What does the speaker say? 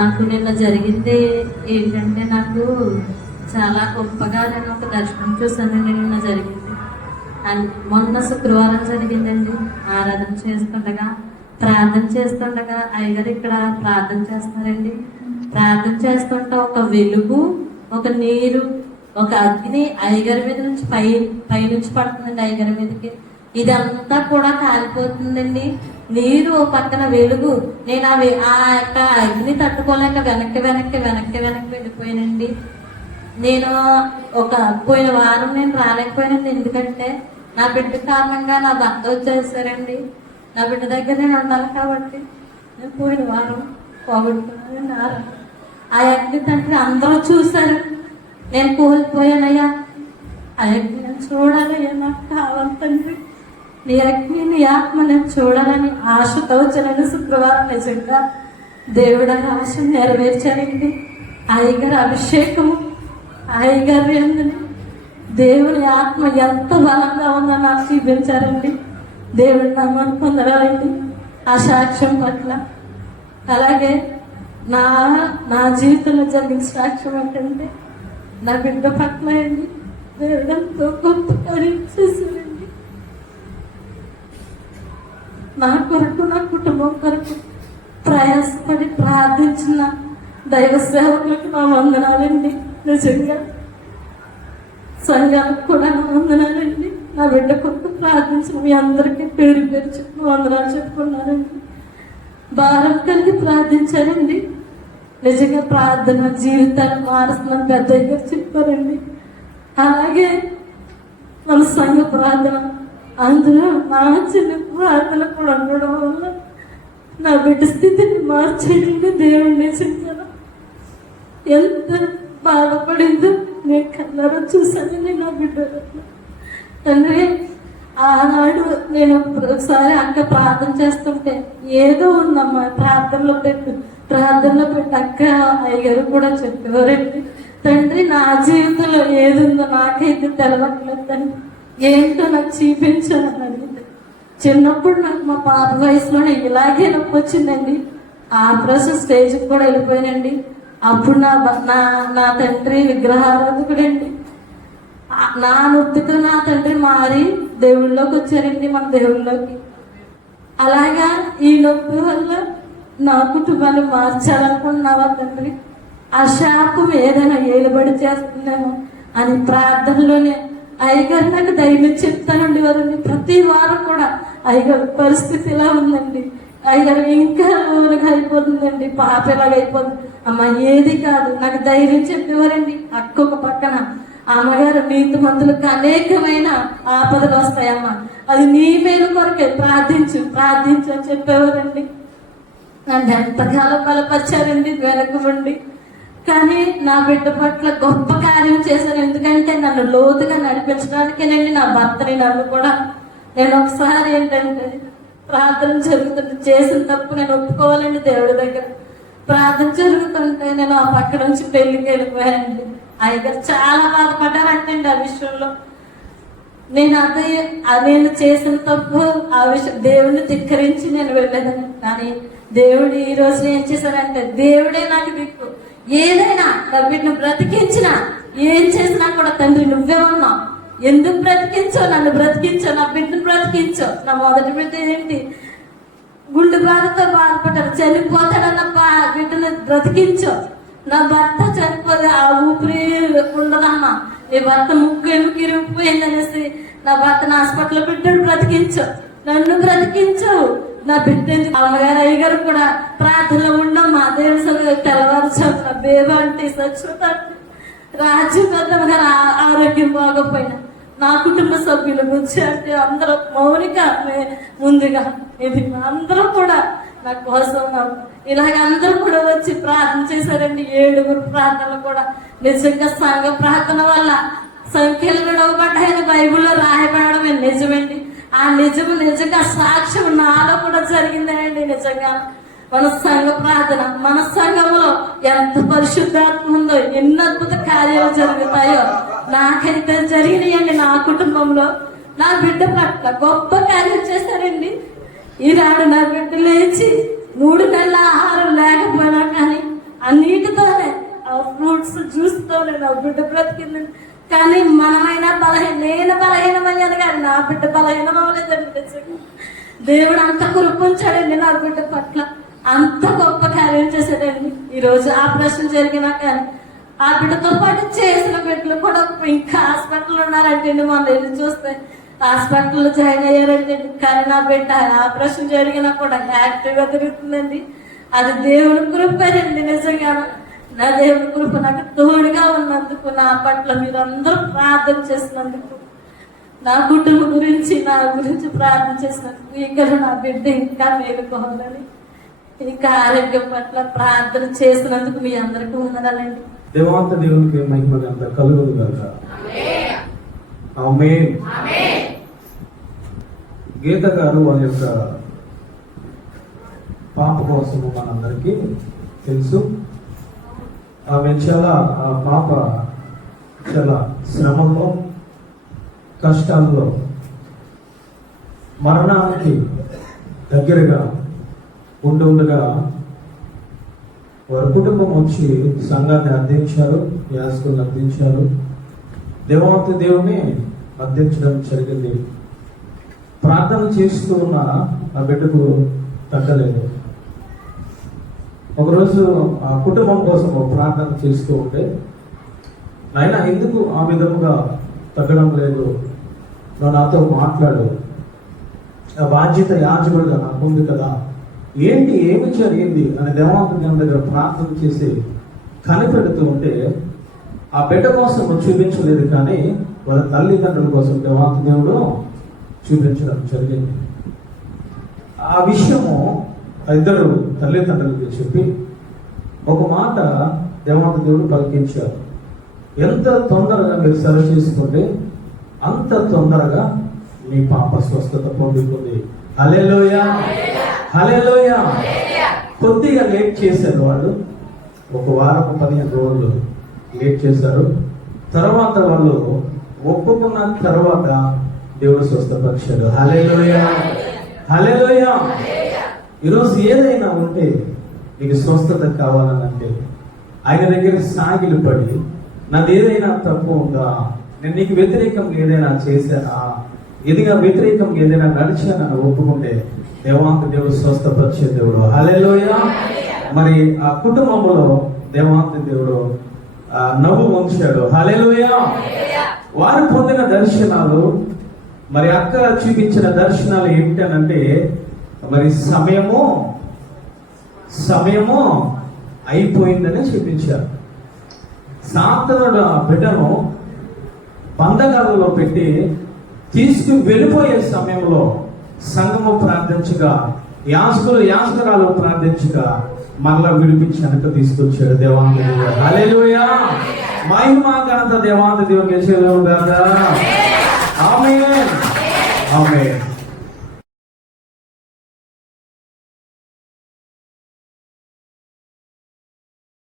నాకు నిన్న జరిగింది ఏంటంటే నాకు చాలా గొప్పగా నేను ఒక దర్శనం చూసానండి నిన్న జరిగింది. అండ్ మొన్న శుక్రవారం జరిగిందండి. ఆరాధన చేస్తుండగా ప్రార్థన చేస్తుండగా అయ్యగారు ఇక్కడ ప్రార్థన చేస్తున్నారండి. ప్రార్థన చేస్తుంటే ఒక వెలుగు ఒక నీరు ఒక అగ్ని అయ్యగారి మీద నుంచి పై పైనుంచి పడుతుందండి అయ్యగారి మీదకి. ఇదంతా కూడా కాలిపోతుందండి. నీరు పక్కన వెలుగు. నేను అవి ఆ యొక్క అగ్ని తట్టుకోలేక వెనక్కి వెనక్కి వెనక్కి వెనక్కి వెళ్ళిపోయానండి. నేను ఒక పోయిన వారం నేను రాలేకపోయానండి. ఎందుకంటే నా బిడ్డ కారణంగా నా భర్త వచ్చేసారండి. నా బిడ్డ దగ్గర నేను ఉండాలి కాబట్టి నేను పోయిన వారం పోగొట్టుకున్నాను ఆ అగ్ని తండ్రి అందరూ చూశారు. నేను కోల్పోయానయ్యా. ఆ అగ్ని నేను చూడాలయ్యా. నాకు కావాలి తండ్రి. నీ అగ్ని నీ ఆత్మ నేను చూడాలని ఆశతో వచ్చిన శుక్రవారం నిజంగా దేవుడ ఆశ నెరవేర్చారండి. అయ్యగారి అభిషేకము అయ్యగారి ఎందుని దేవుని ఆత్మ ఎంత బలంగా ఉందో నాకు చూపించారండి. దేవుడి నమ్మని పొందగలండి. ఆ సాక్ష్యం పట్ల. అలాగే నా నా జీవితంలో జరిగిన సాక్ష్యం ఏంటంటే నా బిడ్డ పట్ల అండి. దేవుడు ఎంతో గొప్ప కార్యం చేశారండి నా కొరకు నా కుటుంబం కొరకు ప్రయాసపడి ప్రార్థించిన దైవ సేవకులకు నా వందనాలండి. నిజంగా సంఘాలకు కూడా నా వందనాలండి. నా బిడ్డ కొరకు ప్రార్థించిన మీ అందరికీ పేరు పేరు చెప్పి వందనాలు చెప్పుకున్నారండి భారం కలిగి ప్రార్థించారండి. నిజంగా ప్రార్థన జీవితాన్ని మారుస్తుందని పెద్ద గారు చెప్పారండి. అలాగే మన సంఘ ప్రార్థన అందులో నా చిన్న ప్రార్థన కూడా ఉండడం వల్ల నా బిడ్డ స్థితిని మార్చండి దేవుడిని చింతన ఎంత బాధపడిందో నేను కళ్ళారా నేను నా బిడ్డ. తండ్రి ఆనాడు నేను ఒకసారి అక్క ప్రార్థన చేస్తుంటే ఏదో ఉందమ్మా ప్రార్థనలో పెట్టు ప్రార్థనలో పెట్టి. అక్క అయ్యగారు కూడా చెప్పేవారండి. తండ్రి నా జీవితంలో ఏది ఉందో నాకైతే తెలవట్లేదు తండ్రి. ఏంటో నాకు చూపించాలని. అడిగింది చిన్నప్పుడు నాకు మా పాత వయసులోనే ఇలాగే నొప్పి వచ్చిందండి. ఆపరేషన్ స్టేజ్కి కూడా వెళ్ళిపోయానండి. అప్పుడు నా బ- నా నా తండ్రి విగ్రహారాధకుడండి. నా నొప్పితో నా తండ్రి మారి దేవుళ్ళలోకి వచ్చారండి మన దేవుళ్ళలోకి. అలాగా ఈ నొప్పి వల్ల నా కుటుంబాన్ని మార్చాలనుకుంటున్నావా తండ్రి ఆ శాపం ఏదైనా ఏలుబడి చేస్తుందేమో అని ప్రార్థనలోనే అయ్యగారు నాకు ధైర్యం చెప్తానండి వారిని ప్రతి వారం కూడా అయ్యగారు పరిస్థితి ఇలా ఉందండి. అయ్యగారు ఇంకా ఊరగా అయిపోతుందండి. పాప ఇలాగ అయిపోతుంది? అమ్మ ఏది కాదు. నాకు ధైర్యం చెప్పేవారండి. అక్క ఒక పక్కన అమ్మగారు నీతి మందులకు అనేకమైన ఆపదలు వస్తాయమ్మ. అది నీ మేలు కొరకే. ప్రార్థించు ప్రార్థించు అని చెప్పేవారండి. నన్ను ఎంతకాలం బలపరిచారండి వెనకమండి కానీ నా బిడ్డ పట్ల గొప్ప కార్యం చేశారు ఎందుకంటే నన్ను లోతుగా నడిపించడానికేనండి నా భర్తని నన్ను కూడా నేను ఒకసారి ఏంటంటే ప్రార్థన జరుగుతుంటే చేసిన తప్పు నేను ఒప్పుకోవాలండి దేవుడి దగ్గర. ప్రార్థన జరుగుతుంటే నేను ఆ పక్క నుంచి పెళ్ళికి వెళ్ళిపోయానండి. అయ్యగారు చాలా బాధపడ్డారంటండి ఆ విషయంలో. నేను అదే నేను చేసిన తప్పు ఆ విషయం దేవుడిని ధిక్కరించి నేను వెళ్ళేదాన్ని కానీ దేవుడు ఈ రోజు ఏం చేశారంటే దేవుడే నాకు దిక్కు. ఏదైనా నా బిడ్డను బ్రతికించినా ఏం చేసినా కూడా తండ్రి నువ్వే ఉన్నావు. ఎందుకు బ్రతికించో? నన్ను బ్రతికించో నా బిడ్డను బ్రతికించో. నా మొదటి బిడ్డ ఏంటి? గుండె బాధతో బాధపడ్డారు చనిపోతాడన్న బిడ్డను బ్రతికించో. నా భర్త చనిపోతే ఆ ఊపిరి ఉండదమ్మా. నీ భర్త ముక్కు ఎముక ఇరిగిపోయిందనేసి నా భర్తను హాస్పిటల్ పెట్టాడు బ్రతికించో. నన్ను బ్రతికించు నా బిడ్డ అమ్మగారు అయ్యగారు కూడా ప్రార్థనలో మా దేవుని సభ తెల్లవారుచాము నా బేబ అంటే సచ్చుతాడు రాజు పెద్దమ్మ గారు ఆరోగ్యం బాగపోయినా నా కుటుంబ సభ్యుల గురించి అంటే అందరూ మౌనిక ముందుగా ఇది అందరూ కూడా నా కోసం ఇలాగ అందరూ కూడా వచ్చి ప్రార్థన చేశారండి. ఏడుగురు ప్రార్థనలు కూడా. నిజంగా సంఘ ప్రార్థన వల్ల సంఖ్యలు విడవబడ్డాయని బైబిల్లో రాయబడమే నిజమండి. ఆ నిజము నిజంగా సాక్ష్యం నాలో కూడా జరిగిందండి నిజంగా. మన సంఘ ప్రార్థన మన సంఘంలో ఎంత పరిశుద్ధాత్మ ఉందో ఎన్ని అద్భుత కార్యాలు జరుగుతాయో నాకైతే జరిగినాయండి నా కుటుంబంలో. నా బిడ్డ పట్ల గొప్ప కార్యం చేశారండి ఈనాడు నా బిడ్డ లేచి మూడు నెలల ఆహారం లేకపోయినా కానీ ఆ నీటితోనే ఆ ఫ్రూట్స్ జ్యూస్తోనే నా బిడ్డ బ్రతికిందండి. కానీ మనమైనా బలహీన నేను బలహీనమయ్యాను కానీ నా బిడ్డ బలహీనం అవ్వలేదండి నిజంగా. దేవుడు అంత కురుపుంచాడండి నా బిడ్డ పట్ల. అంత గొప్ప కార్యం చేశాడండి. ఈరోజు ఆపరేషన్ జరిగినా కానీ ఆ బిడ్డతో పాటు చేసిన బిడ్డలు కూడా ఇంకా హాస్పిటల్ ఉన్నారంటే మొన్న వెళ్ళి చూస్తే. హాస్పిటల్లో జాయిన్ అయ్యారంటే కానీ నా బిడ్డ ఆపరేషన్ జరిగినా కూడా యాక్టివ్గా తిరుగుతుందండి. అది దేవుని కృపేనండి నిజంగా నా దేవుని కృప నాకు తోడుగా ఉన్నందుకు నా పట్ల మీరందరూ ప్రార్థన చేసినందుకు నా కుటుంబం గురించి నా గురించి ప్రార్థన చేసినందుకు ఇక్కడ నా బిడ్డ ఇంకా మేలుకోవాలని ఇంకా ఆరోగ్యం పట్ల ప్రార్థన చేసినందుకు మీ అందరికీ ఉండాలండి దేవాంత దేవునికి మహిమ అంత కలుగుదు కనుక ఆమె గీత గారు వారి యొక్క పాప కోసము మనందరికీ తెలుసు. ఆమె చాలా ఆ పాప చాలా శ్రమంలో కష్టాల్లో మరణానికి దగ్గరగా ఉండి ఉండగా వారి కుటుంబం వచ్చి సంఘాన్ని అందించారు యాజకులను అర్థించారు దేవాంత దేవుని అర్థించడం జరిగింది. ప్రార్థన చేస్తూ ఉన్న ఆ బిడ్డకు తగ్గలేదు. ఒకరోజు ఆ కుటుంబం కోసం ఒక ప్రార్థన చేస్తూ ఉంటే ఆయన ఎందుకు ఆ విధముగా తగ్గడం లేదు? నువ్వు నాతో మాట్లాడు. ఆ బాధ్యత యాజకుడుగా నాకు ఉంది కదా. ఏంటి ఏమి జరిగింది? అని దేవాంత దగ్గర ప్రార్థన చేసి కనిపెడుతూ ఉంటే ఆ బిడ్డ కోసం చూపించలేదు కానీ వాళ్ళ తల్లిదండ్రుల కోసం దేవాంత దేవుడు చూపించడం జరిగింది. ఆ విషయము ఇద్దరు తల్లిదండ్రులకి చెప్పి ఒక మాట దేవత దేవుడు పలికించారు. ఎంత తొందరగా మీరు సరి చేసుకుంటే అంత తొందరగా మీ పాప స్వస్థత పొందుతుంది. హలేలోయ హలేలోయ కొద్దిగా లేట్ చేశారు వాళ్ళు. ఒక వారం పదిహేను రోజులు లేట్ చేశారు. తర్వాత వాళ్ళు ఒప్పుకున్న తర్వాత దేవుడు స్వస్థపరిచాడు. హలేలోయ హలెలోయ ఈరోజు ఏదైనా ఉంటే నీకు స్వస్థత కావాలనంటే ఆయన దగ్గర సాగిలు పడి నాది ఏదైనా తప్పు ఉందా? నేను నీకు వ్యతిరేకంగా ఏదైనా చేశానా? ఎదిగా వ్యతిరేకంగా ఏదైనా నడిచానా? ఒప్పుకుంటే దేవాంత దేవుడు స్వస్థపరిచే దేవుడు. హలెలోయ మరి ఆ కుటుంబంలో దేవాంత దేవుడు నవ్వు ఉంచాడు హలెలోయ వారు పొందిన దర్శనాలు మరి అక్క చూపించిన దర్శనాలు ఏమిటనంటే మరి సమయము సమయము అయిపోయిందని చూపించారు. సాంతనుడు ఆ బిడ్డను బంధకాలలో పెట్టి తీసుకు వెళ్ళిపోయే సమయంలో సంఘము ప్రార్థించగా యాజకులు యాజకురాలు ప్రార్థించగా మరలా విడిపించి వెనక తీసుకొచ్చాడు దేవాంగ దేవుడు హల్లెలూయా! మహిమ ఘనత దేవాంగ కదా ఆమె ఆమె